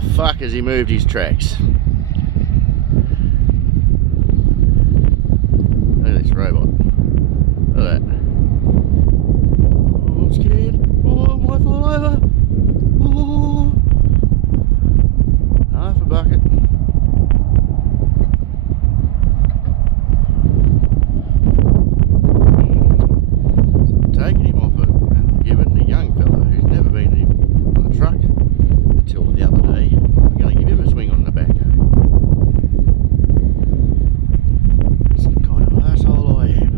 the fuck has he moved his tracks? Look at this robot. Look at that. Oh, I'm scared. Oh, I might fall over. Oh. Half a bucket. So I'm taking him off it and giving the young fella who's never been on a truck until the other day, we're going to give him a swing on the back. That's the kind of arsehole I am.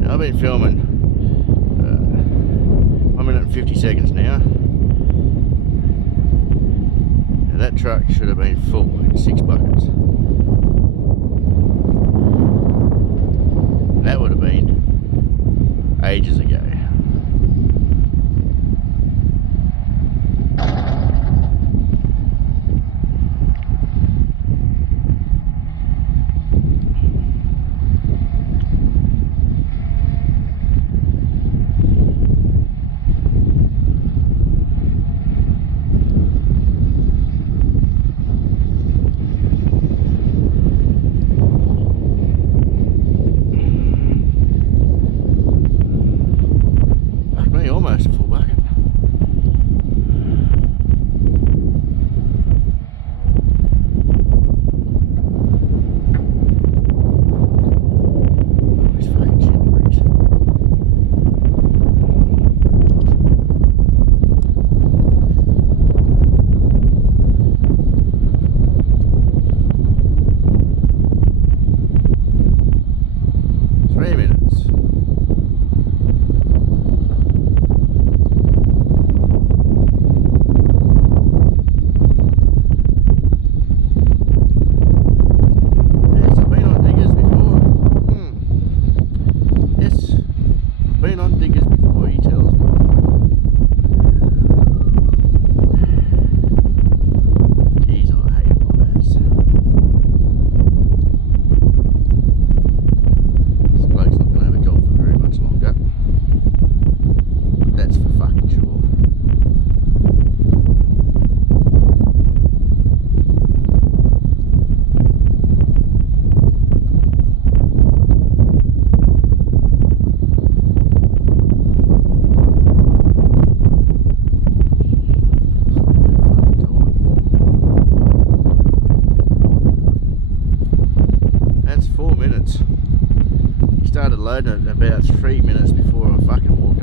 Now, I've been filming 1 minute and 50 seconds now. Now that truck should have been full in 6 buckets. That would have been ages ago. Almost a full bucket. These fucking shit bricks. Three minutes. Been on diggers before, he tells me. Jeez, I hate all this. This bloke's not going to have a job for very much longer. That's for fucking sure. That's 4 minutes. He started loading it about 3 minutes before I fucking walked